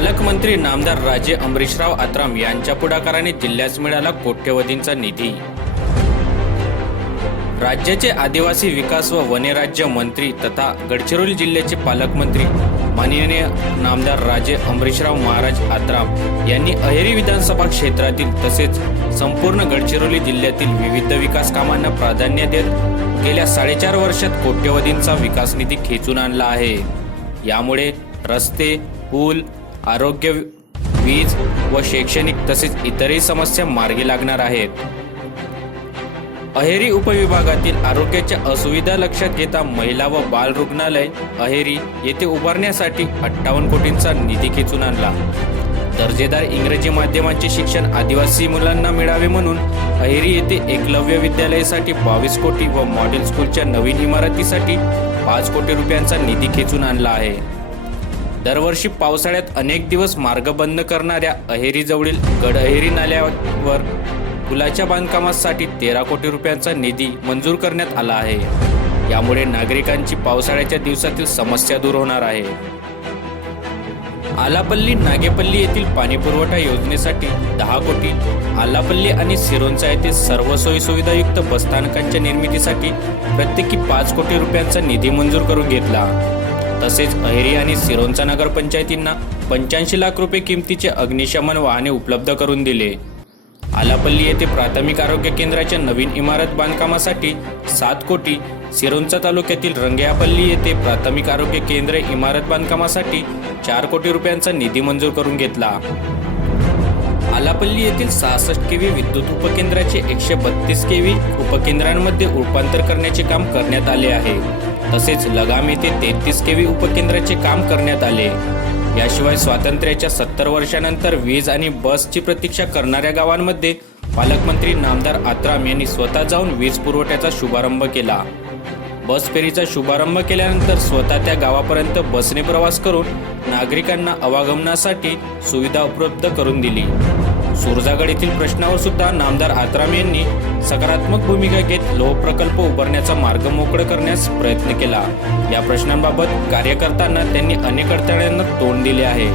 पालकमंत्री नामदार राजे अमरीशराव आत्राम यांच्या पुढाकाराने जिल्ह्यास मिळाला कोट्यवधींचा निधी. राज्याचे आदिवासी विकास व वने राज्य मंत्री तथा गडचिरोली जिल्ह्याचे पालकमंत्री माननीय नामदार राजे अमरीशराव महाराज आत्राम यांनी अहेरी विधानसभा क्षेत्रातील तसेच संपूर्ण गडचिरोली जिल्ह्यातील विविध विकास कामांना प्राधान्य देत गेल्या साडेचार वर्षात कोट्यवधींचा विकास निधी खेचून आणला आहे. यामुळे रस्ते पूल आरोग्य वीज व शैक्षणिक तसेच इतरही समस्या मार्गी लागणार आहेत. अहेरी उपविभागातील आरोग्याच्या असुविधा लक्षात घेता महिला व बाल रुग्णालय अहेरी येथे उभारण्यासाठी अठ्ठावन्न कोटींचा निधी खेचून आणला. दर्जेदार इंग्रजी माध्यमांचे शिक्षण आदिवासी मुलांना मिळावे म्हणून अहेरी येथे एकलव्य विद्यालयासाठी बावीस कोटी व मॉडेल स्कूलच्या नवीन इमारतीसाठी पाच कोटी रुपयांचा निधी खेचून आणला आहे. दरवर्षी पावसाळ्यात अनेक दिवस मार्ग बंद करणाऱ्या अहेरीजवळील गडअहेरी नाल्यावर पुलाच्या बांधकामासाठी तेरा कोटी रुपयांचा निधी मंजूर करण्यात आला आहे. यामुळे नागरिकांची पावसाळ्याच्या दिवसातील समस्या दूर होणार आहे. आलापल्ली नागेपल्ली येथील पाणीपुरवठा योजनेसाठी दहा कोटी आलापल्ली आणि सिरोंचा येथील सर्व सोयी सुविधायुक्त बसस्थानकांच्या निर्मितीसाठी प्रत्येकी पाच कोटी रुपयांचा निधी मंजूर करून घेतला. तसेच अहेरी आणि सिरोंचा नगरपंचायतींना पंच्याऐंशी लाख रुपये किमतीचे अग्निशमन वाहने उपलब्ध करून दिले. आलापल्ली येथे प्राथमिक आरोग्य केंद्राच्या नवीन इमारत बांधकामासाठी सात कोटी सिरोंचा तालुक्यातील रंगयापल्ली येथे प्राथमिक आरोग्य केंद्र इमारत बांधकामासाठी चार कोटी रुपयांचा निधी मंजूर करून घेतला. आलापल्ली येथील सहासष्ट केव्ही विद्युत उपकेंद्राचे एकशे बत्तीस केव्ही उपकेंद्रांमध्ये रूपांतर करण्याचे काम करण्यात आले आहे. तसेच लगाम येथे तेहतीस केव्ही उपकेंद्राचे काम करण्यात आले. याशिवाय स्वातंत्र्याच्या सत्तर वर्षानंतर वीज आणि बसची प्रतीक्षा करणाऱ्या गावांमध्ये पालकमंत्री नामदार आत्राम यांनी स्वतः जाऊन वीज पुरवठ्याचा शुभारंभ केला. बस फेरीचा शुभारंभ केल्यानंतर स्वतः त्या गावापर्यंत बसने प्रवास करून नागरिकांना आवागमनासाठी सुविधा उपलब्ध करून दिली. सुरजागड येथील प्रश्नावर सुद्धा नामदार आत्राम यांनी सकारात्मक भूमिका घेत लोह प्रकल्प उभारण्याचा मार्ग मोकळं करण्यास प्रयत्न केला. या प्रश्नांबाबत कार्य करताना त्यांनी अनेक अडथळ्यांना तोंड दिले आहे.